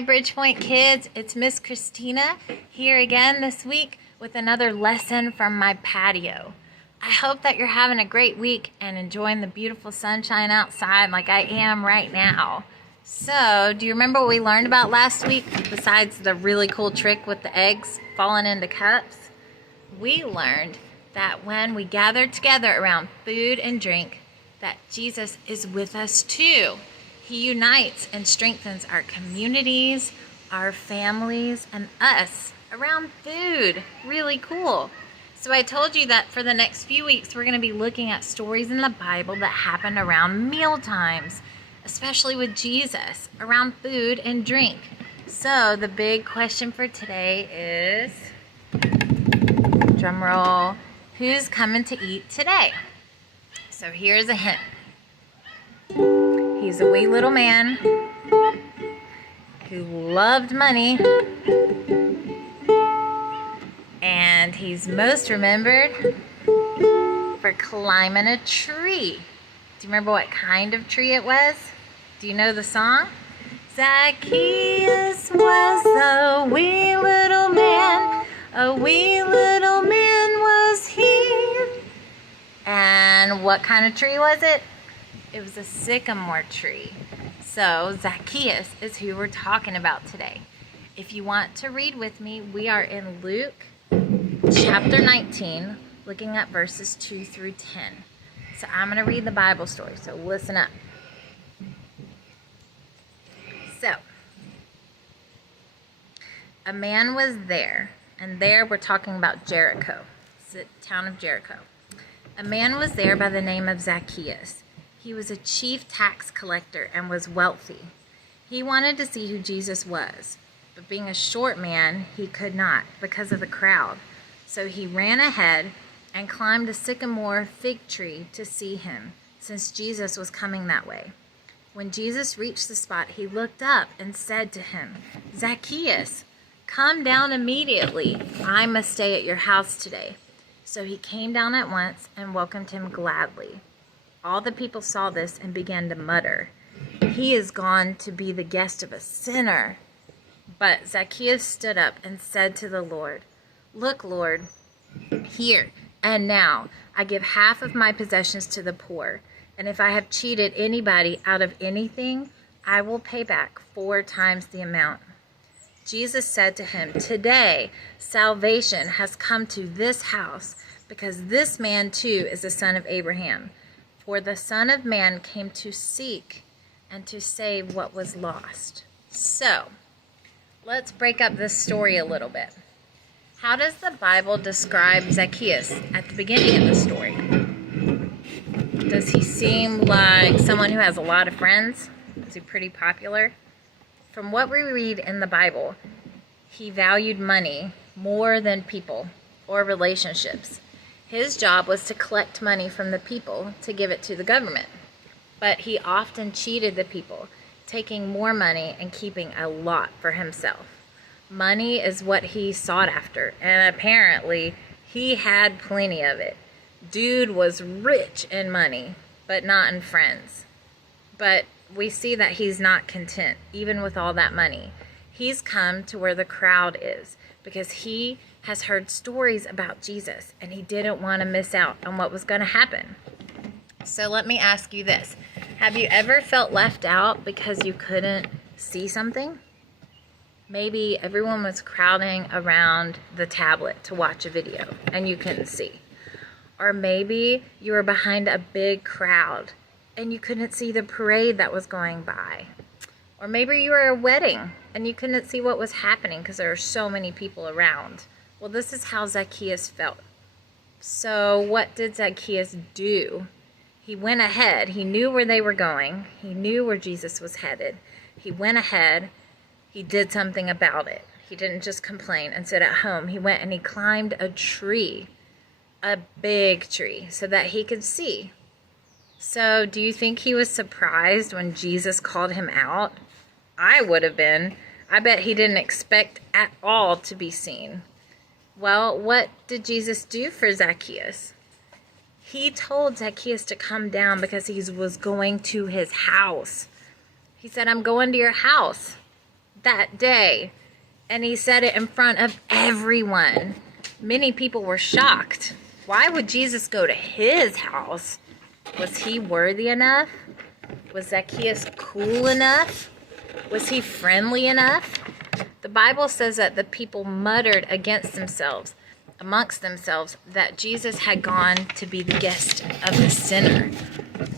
Hi Bridgepoint kids, it's Miss Christina here again this week with another lesson from my patio. I hope that you're having a great week and enjoying the beautiful sunshine outside like I am right now. So, do you remember what we learned about last week besides the really cool trick with the eggs falling into cups? We learned that when we gather together around food and drink, that Jesus is with us too. He unites and strengthens our communities, our families, and us around food. Really cool. So I told you that for the next few weeks, we're going to be looking at stories in the Bible that happen around meal times, especially with Jesus, around food and drink. So the big question for today is, drum roll, who's coming to eat today? So here's a hint. He's a wee little man who loved money, and he's most remembered for climbing a tree. Do you remember what kind of tree it was? Do you know the song? Zacchaeus was a wee little man was he. And what kind of tree was it? It was a sycamore tree. So Zacchaeus is who we're talking about today. If you want to read with me, we are in Luke chapter 19, looking at verses 2 through 10. So I'm going to read the Bible story, so listen up. So, a man was there, and there we're talking about Jericho, the town of Jericho. A man was there by the name of Zacchaeus. He was a chief tax collector and was wealthy. He wanted to see who Jesus was, but being a short man, he could not because of the crowd. So he ran ahead and climbed a sycamore fig tree to see him, since Jesus was coming that way. When Jesus reached the spot, he looked up and said to him, "Zacchaeus, come down immediately. I must stay at your house today." So he came down at once and welcomed him gladly. All the people saw this and began to mutter, "He is gone to be the guest of a sinner." But Zacchaeus stood up and said to the Lord, "Look, Lord, here and now I give half of my possessions to the poor, and if I have cheated anybody out of anything, I will pay back 4 times the amount." Jesus said to him, "Today salvation has come to this house, because this man too is a son of Abraham. For the Son of Man came to seek and to save what was lost." So, let's break up this story a little bit. How does the Bible describe Zacchaeus at the beginning of the story? Does he seem like someone who has a lot of friends? Is he pretty popular? From what we read in the Bible, he valued money more than people or relationships. His job was to collect money from the people to give it to the government. But he often cheated the people, taking more money and keeping a lot for himself. Money is what he sought after, and apparently he had plenty of it. Dude was rich in money, but not in friends. But we see that he's not content, even with all that money. He's come to where the crowd is because he has heard stories about Jesus, and he didn't want to miss out on what was going to happen. So let me ask you this. Have you ever felt left out because you couldn't see something? Maybe everyone was crowding around the tablet to watch a video, and you couldn't see. Or maybe you were behind a big crowd, and you couldn't see the parade that was going by. Or maybe you were at a wedding, and you couldn't see what was happening because there were so many people around. Well, this is how Zacchaeus felt. So what did Zacchaeus do? He went ahead. He knew where they were going. He knew where Jesus was headed. He went ahead. He did something about it. He didn't just complain and sit at home. He went and he climbed a tree, a big tree, so that he could see. So do you think he was surprised when Jesus called him out? I would have been. I bet he didn't expect at all to be seen. Well, what did Jesus do for Zacchaeus? He told Zacchaeus to come down because he was going to his house. He said, "I'm going to your house." that day. And he said it in front of everyone. Many people were shocked. Why would Jesus go to his house? Was he worthy enough? Was Zacchaeus cool enough? Was he friendly enough? The Bible says that the people muttered amongst themselves, that Jesus had gone to be the guest of the sinner.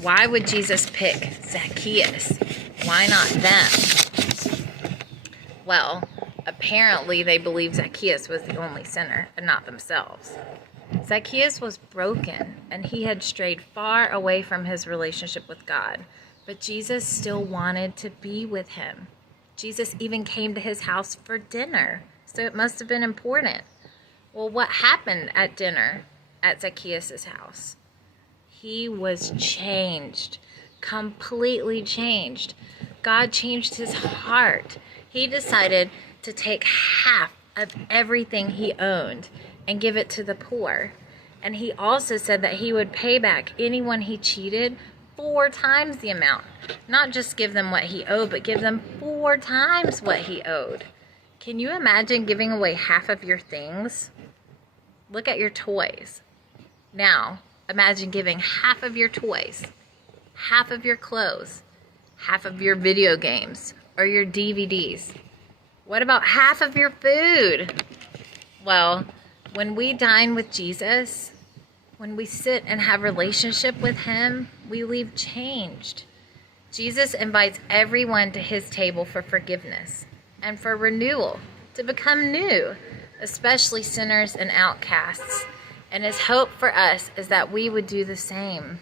Why would Jesus pick Zacchaeus? Why not them? Well, apparently they believed Zacchaeus was the only sinner and not themselves. Zacchaeus was broken and he had strayed far away from his relationship with God, but Jesus still wanted to be with him. Jesus even came to his house for dinner, so it must have been important. Well, what happened at dinner at Zacchaeus' house? He was changed, completely changed. God changed his heart. He decided to take half of everything he owned and give it to the poor. And he also said that he would pay back anyone he cheated 4 times the amount. Not just give them what he owed, but give them 4 times what he owed. Can you imagine giving away half of your things? Look at your toys. Now, imagine giving half of your toys, half of your clothes, half of your video games or your DVDs. What about half of your food? Well, when we dine with Jesus, when we sit and have relationship with him, we leave changed. Jesus invites everyone to his table for forgiveness and for renewal, to become new, especially sinners and outcasts. And his hope for us is that we would do the same.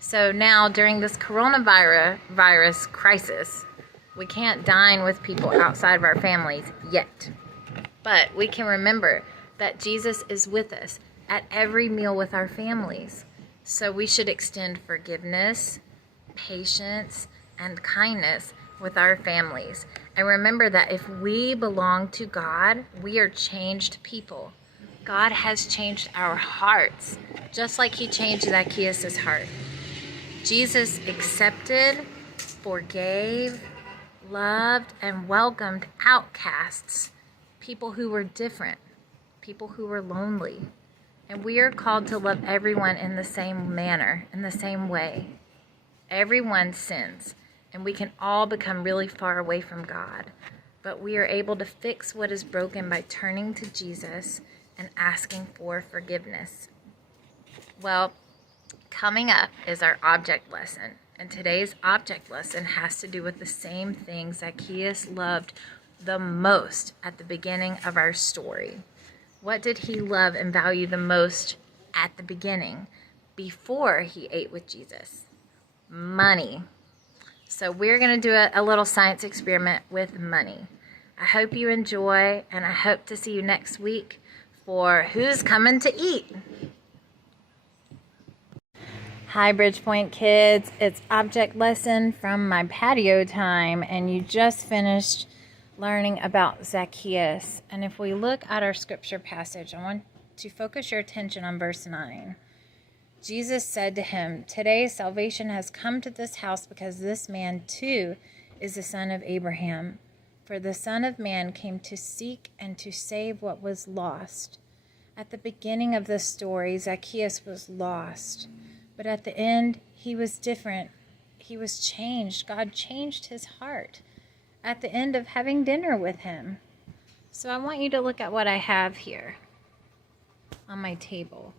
So now, during this coronavirus crisis, we can't dine with people outside of our families yet. But we can remember that Jesus is with us at every meal with our families. So we should extend forgiveness, patience, and kindness with our families. And remember that if we belong to God, we are changed people. God has changed our hearts, just like he changed Zacchaeus' heart. Jesus accepted, forgave, loved, and welcomed outcasts, people who were different, people who were lonely. And we are called to love everyone in the same manner, in the same way. Everyone sins, and we can all become really far away from God. But we are able to fix what is broken by turning to Jesus and asking for forgiveness. Well, coming up is our object lesson. And today's object lesson has to do with the same thing Zacchaeus loved the most at the beginning of our story. What did he love and value the most at the beginning, before he ate with Jesus? Money. So we're going to do a little science experiment with money. I hope you enjoy, and I hope to see you next week for Who's Coming to Eat? Hi, Bridgepoint kids. It's object lesson from my patio time, and you just finished learning about Zacchaeus. And if we look at our scripture passage, I want to focus your attention on verse 9. Jesus said to him, "Today salvation has come to this house, because this man too is the son of Abraham. For the Son of Man came to seek and to save what was lost." At the beginning of the story, Zacchaeus was lost. But at the end, he was different. He was changed. God changed his heart at the end of having dinner with him. So I want you to look at what I have here on my table.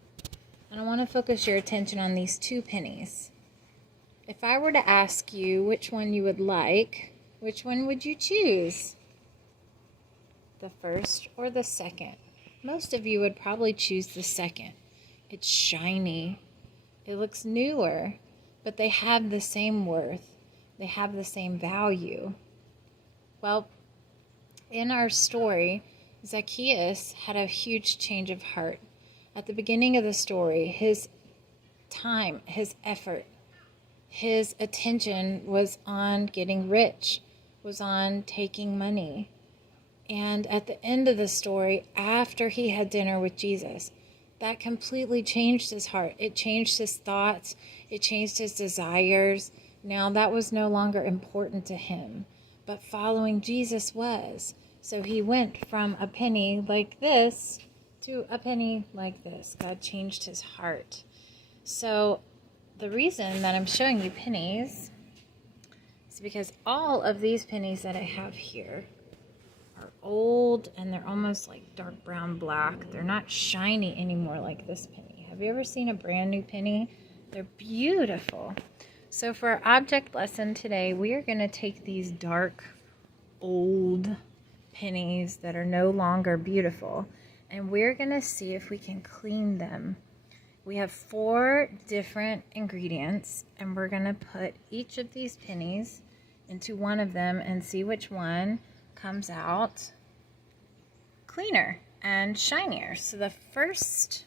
And I want to focus your attention on these 2 pennies. If I were to ask you which one you would like, which one would you choose? The first or the second? Most of you would probably choose the second. It's shiny. It looks newer, but they have the same worth. They have the same value. Well, in our story, Zacchaeus had a huge change of heart. At the beginning of the story, his time, his effort, his attention was on getting rich, was on taking money. And at the end of the story, after he had dinner with Jesus, that completely changed his heart. It changed his thoughts. It changed his desires. Now that was no longer important to him. but following Jesus was. So he went from a penny like this to a penny like this. God changed his heart. So the reason that I'm showing you pennies is because all of these pennies that I have here are old and they're almost like dark brown black. They're not shiny anymore like this penny. Have you ever seen a brand new penny? They're beautiful. So for our object lesson today, we are going to take these dark, old pennies that are no longer beautiful, and we're going to see if we can clean them. We have 4 different ingredients, and we're going to put each of these pennies into one of them and see which one comes out cleaner and shinier. So the first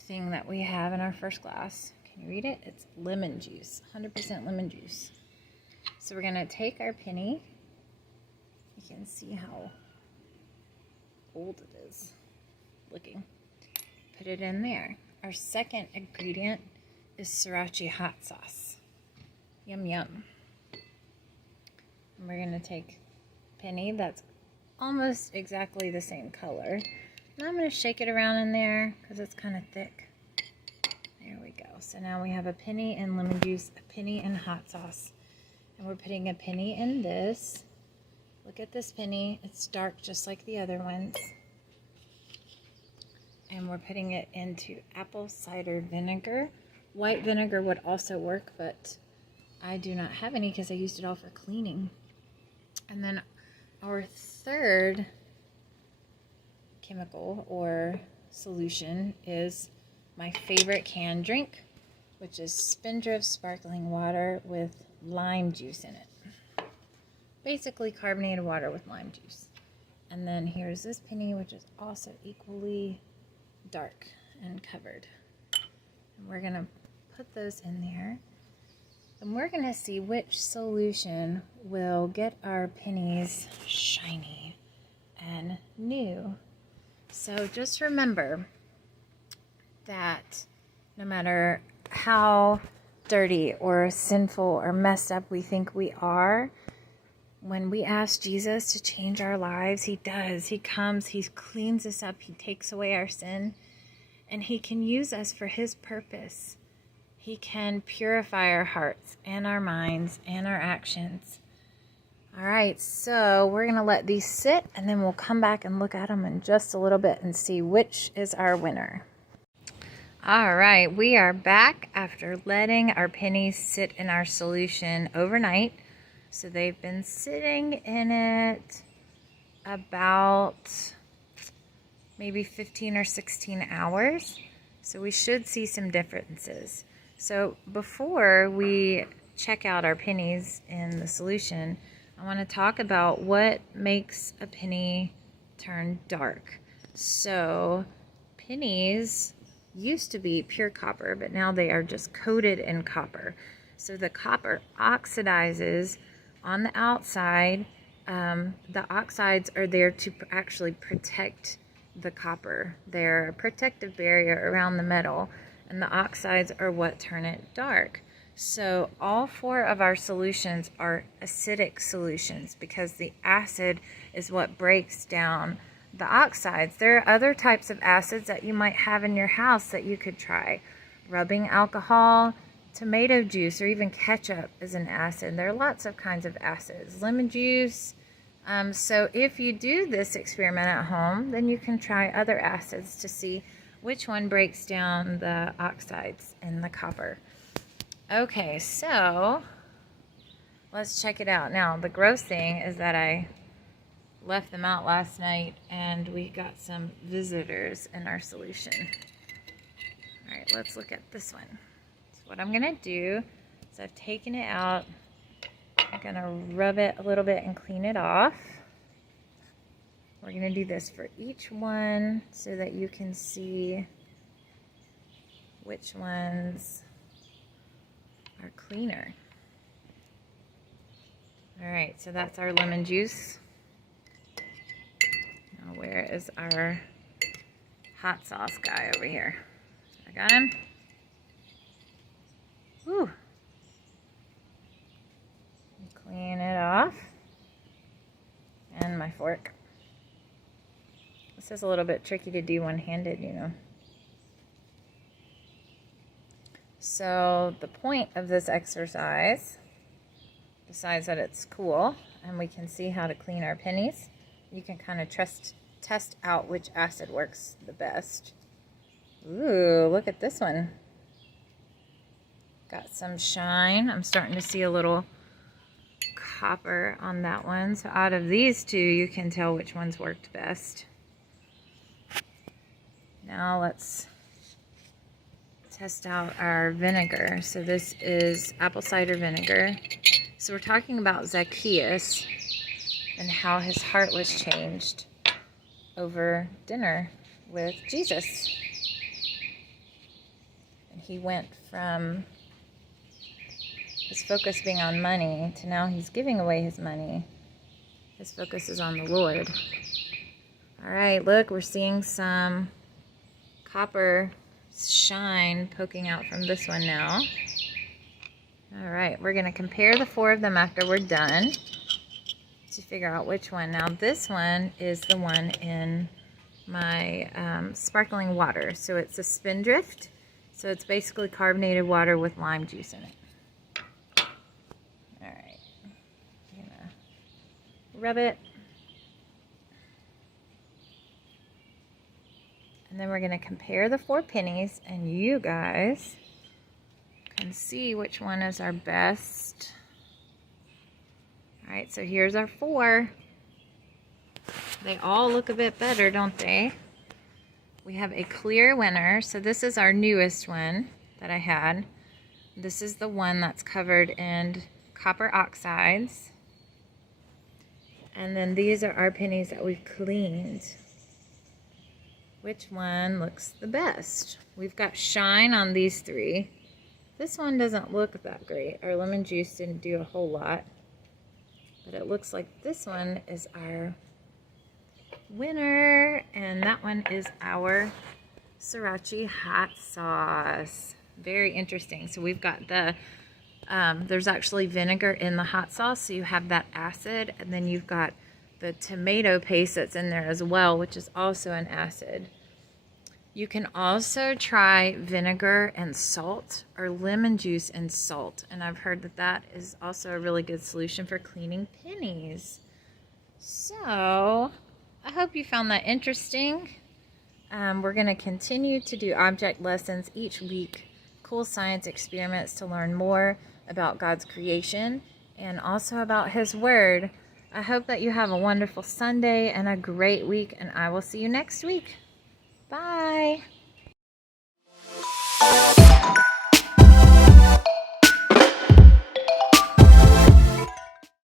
thing that we have in our first glass, can you read it? It's lemon juice, 100% lemon juice. So we're going to take our penny. You can see how old it is looking. Put it in there. Our second ingredient is sriracha hot sauce. Yum, yum. And we're going to take a penny that's almost exactly the same color. And I'm going to shake it around in there because it's kind of thick. There we go. So now we have a penny in lemon juice, a penny in hot sauce. And we're putting a penny in this. Look at this penny. It's dark just like the other ones. And we're putting it into apple cider vinegar. White vinegar would also work, but I do not have any because I used it all for cleaning. And then our third chemical or solution is my favorite canned drink, which is Spindrift sparkling water with lime juice in it. Basically carbonated water with lime juice. And then here's this penny, which is also equally dark and covered. And we're going to put those in there. And we're going to see which solution will get our pennies shiny and new. So just remember that no matter how dirty or sinful or messed up we think we are, when we ask Jesus to change our lives, he does. He comes, he cleans us up, he takes away our sin, and he can use us for his purpose. He can purify our hearts and our minds and our actions. All right, so we're going to let these sit, and then we'll come back and look at them in just a little bit and see which is our winner. All right, we are back after letting our pennies sit in our solution overnight. So they've been sitting in it about maybe 15 or 16 hours. So we should see some differences. So before we check out our pennies in the solution, I want to talk about what makes a penny turn dark. So pennies used to be pure copper, but now they are just coated in copper. So the copper oxidizes on the outside. The oxides are there to actually protect the copper. They're a protective barrier around the metal, and the oxides are what turn it dark. So all 4 of our solutions are acidic solutions because the acid is what breaks down the oxides. There are other types of acids that you might have in your house that you could try. Rubbing alcohol, tomato juice, or even ketchup is an acid. There are lots of kinds of acids. Lemon juice. So if you do this experiment at home, then you can try other acids to see which one breaks down the oxides in the copper. Okay, so let's check it out. Now, the gross thing is that I left them out last night and we got some visitors in our solution. All right, let's look at this one. So what I'm going to do is I've taken it out. I'm going to rub it a little bit and clean it off. We're going to do this for each one so that you can see which ones are cleaner. All right, so that's our lemon juice. Now where is our hot sauce guy over here? I got him. Whew. Clean it off. fork. This is a little bit tricky to do one-handed, you know. So the point of this exercise, besides that it's cool and we can see how to clean our pennies, you can kind of test out which acid works the best. Ooh, look at this one. Got some shine. I'm starting to see a little copper on that one. So out of these two, you can tell which one's worked best. Now let's test out our vinegar. So this is apple cider vinegar. So we're talking about Zacchaeus and how his heart was changed over dinner with Jesus. And he went from his focus being on money to now he's giving away his money. His focus is on the Lord. All right, look, we're seeing some copper shine poking out from this one now. All right, we're going to compare the 4 of them after we're done to figure out which one. Now this one is the one in my sparkling water. So it's a Spindrift. So it's basically carbonated water with lime juice in it. All right, I'm gonna rub it. And then we're going to compare the 4 pennies, and you guys can see which one is our best. All right, so here's our 4. They all look a bit better, don't they? We have a clear winner. So this is our newest one that I had. This is the one that's covered in copper oxides. And then these are our pennies that we've cleaned. Which one looks the best? We've got shine on these 3. This one doesn't look that great. Our lemon juice didn't do a whole lot. But it looks like this one is our winner. And that one is our sriracha hot sauce. Very interesting. So we've got the, there's actually vinegar in the hot sauce. So you have that acid. And then you've got the tomato paste that's in there as well, which is also an acid. You can also try vinegar and salt or lemon juice and salt. And I've heard that that is also a really good solution for cleaning pennies. So I hope you found that interesting. We're going to continue to do object lessons each week, cool science experiments to learn more about God's creation and also about His Word. I hope that you have a wonderful Sunday and a great week, and I will see you next week. Bye.